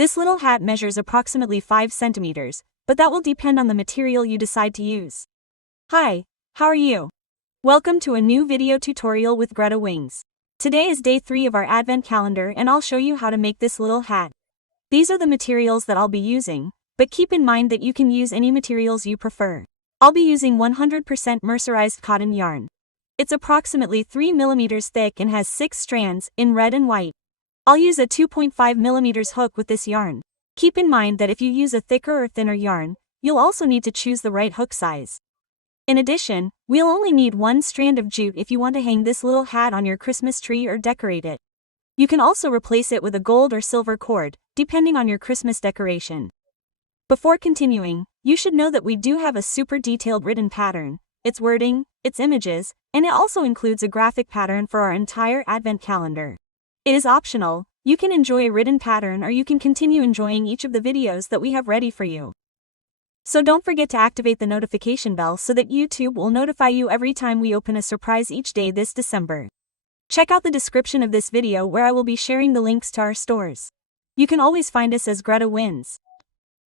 This little hat measures approximately 5 centimeters, but that will depend on the material you decide to use. Hi, how are you? Welcome to a new video tutorial with GretaWings. Today is day 3 of our advent calendar and I'll show you how to make this little hat. These are the materials that I'll be using, but keep in mind that you can use any materials you prefer. I'll be using 100% mercerized cotton yarn. It's approximately 3 millimeters thick and has 6 strands, in red and white. I'll use a 2.5 millimeters hook with this yarn. Keep in mind that if you use a thicker or thinner yarn, you'll also need to choose the right hook size. In addition, we'll only need 1 strand of jute if you want to hang this little hat on your Christmas tree or decorate it. You can also replace it with a gold or silver cord, depending on your Christmas decoration. Before continuing, you should know that we do have a super detailed written pattern, its wording, its images, and it also includes a graphic pattern for our entire advent calendar. It is optional, you can enjoy a written pattern or you can continue enjoying each of the videos that we have ready for you. So don't forget to activate the notification bell so that YouTube will notify you every time we open a surprise each day this December. Check out the description of this video where I will be sharing the links to our stores. You can always find us as GretaWings.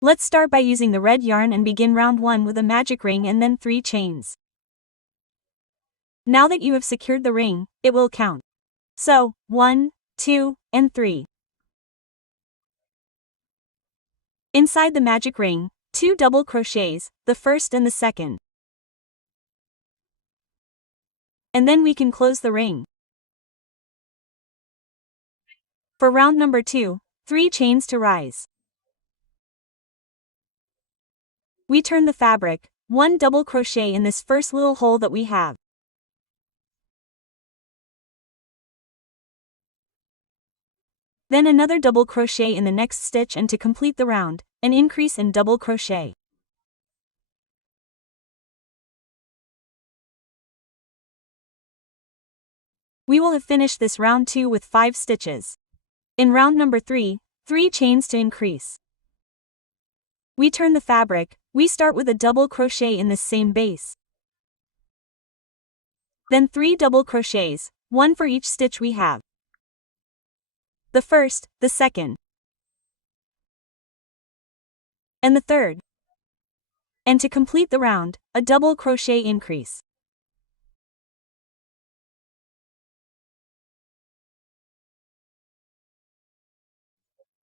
Let's start by using the red yarn and begin round 1 with a magic ring and then 3 chains. Now that you have secured the ring, it will count. So, 1, 2, and 3. Inside the magic ring, 2 double crochets, the first and the second. And then we can close the ring. For round number 2, 3 chains to rise. We turn the fabric, 1 double crochet in this first little hole that we have. Then another double crochet in the next stitch, and to complete the round, an increase in double crochet. We will have finished this round 2 with 5 stitches. In round number 3, 3 chains to increase. We turn the fabric, we start with a double crochet in this same base. Then 3 double crochets, 1 for each stitch we have. The first, the second, and the third. And to complete the round, a double crochet increase.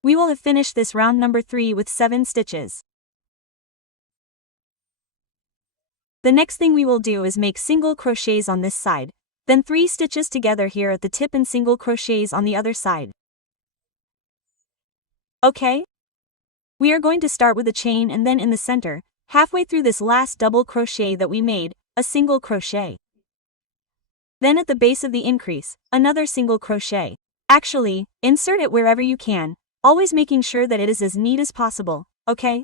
We will have finished this round number 3 with 7 stitches. The next thing we will do is make single crochets on this side, then 3 stitches together here at the tip and single crochets on the other side. Okay? We are going to start with a chain and then in the center, halfway through this last double crochet that we made, a single crochet. Then at the base of the increase, another single crochet. Actually, insert it wherever you can, always making sure that it is as neat as possible, okay?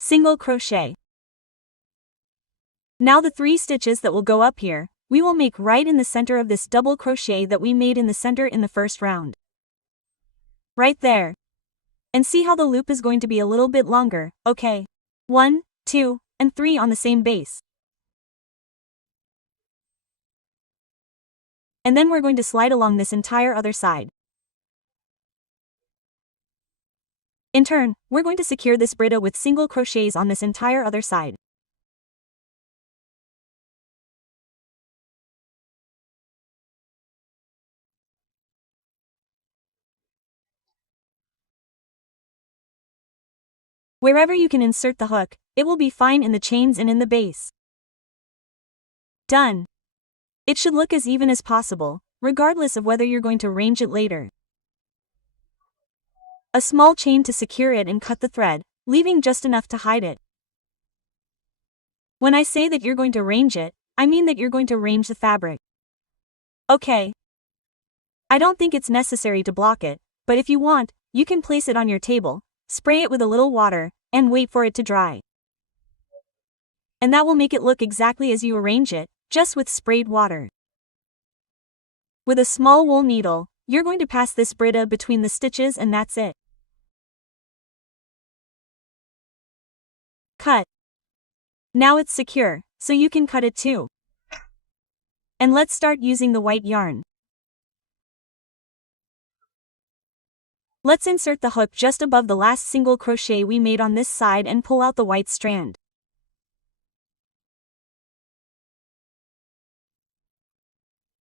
Single crochet. Now the 3 stitches that will go up here, we will make right in the center of this double crochet that we made in the center in the first round. Right there. And see how the loop is going to be a little bit longer, okay? 1, 2, and 3 on the same base. And then we're going to slide along this entire other side. In turn, we're going to secure this Brita with single crochets on this entire other side. Wherever you can insert the hook, it will be fine in the chains and in the base. Done. It should look as even as possible, regardless of whether you're going to range it later. A small chain to secure it and cut the thread, leaving just enough to hide it. When I say that you're going to range it, I mean that you're going to range the fabric. Okay. I don't think it's necessary to block it, but if you want, you can place it on your table, spray it with a little water, and wait for it to dry. And that will make it look exactly as you arrange it, just with sprayed water. With a small wool needle, you're going to pass this Brita between the stitches and that's it. Cut. Now it's secure, so you can cut it too. And let's start using the white yarn. Let's insert the hook just above the last single crochet we made on this side and pull out the white strand.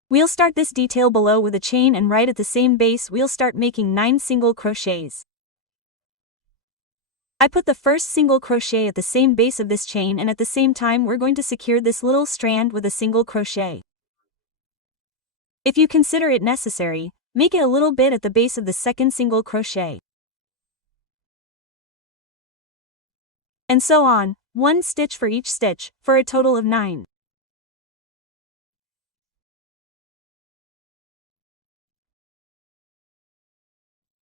We'll start this detail below with a chain, and right at the same base we'll start making 9 single crochets. I put the first single crochet at the same base of this chain, and at the same time we're going to secure this little strand with a single crochet. If you consider it necessary, make it a little bit at the base of the second single crochet. And so on, 1 stitch for each stitch, for a total of 9.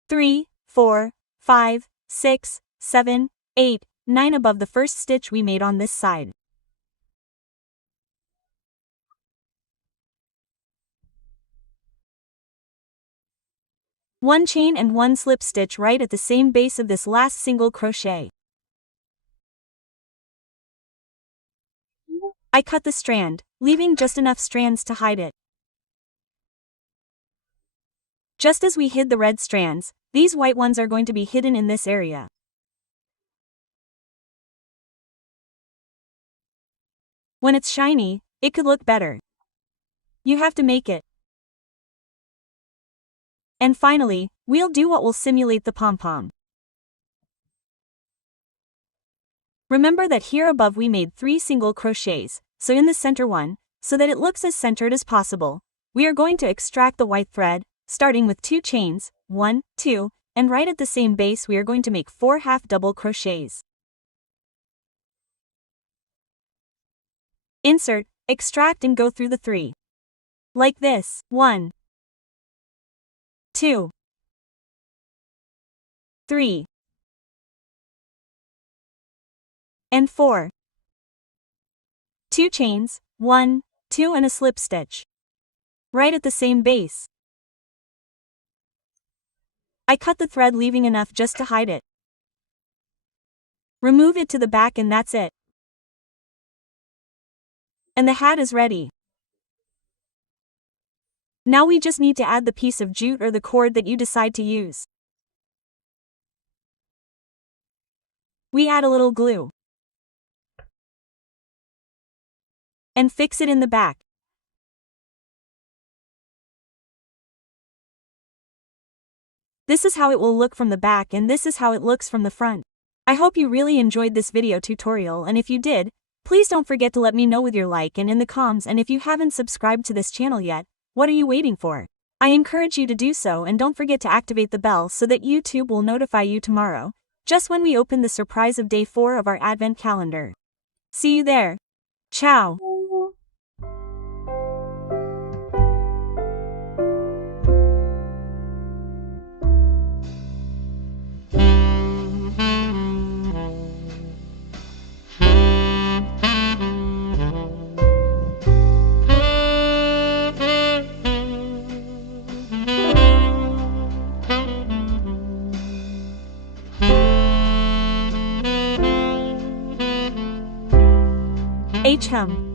Three, 4, 5, 6, 7, 8, 9 above the first stitch we made on this side. One chain and 1 slip stitch right at the same base of this last single crochet. I cut the strand, leaving just enough strands to hide it. Just as we hid the red strands, these white ones are going to be hidden in this area. When it's shiny, it could look better. You have to make it. And finally, we'll do what will simulate the pom-pom. Remember that here above we made 3 single crochets, so in the center one, so that it looks as centered as possible, we are going to extract the white thread, starting with 2 chains, 1, 2, and right at the same base we are going to make 4 half double crochets. Insert, extract and go through the 3. Like this, 1, 2, 3, and 4. 2 chains, 1, 2 and a slip stitch. Right at the same base. I cut the thread, leaving enough just to hide it. Remove it to the back and that's it. And the hat is ready. Now we just need to add the piece of jute or the cord that you decide to use. We add a little glue. And fix it in the back. This is how it will look from the back, and this is how it looks from the front. I hope you really enjoyed this video tutorial, and if you did, please don't forget to let me know with your like and in the comments, and if you haven't subscribed to this channel yet, what are you waiting for? I encourage you to do so, and don't forget to activate the bell so that YouTube will notify you tomorrow, just when we open the surprise of day 4 of our Advent calendar. See you there. Ciao. HM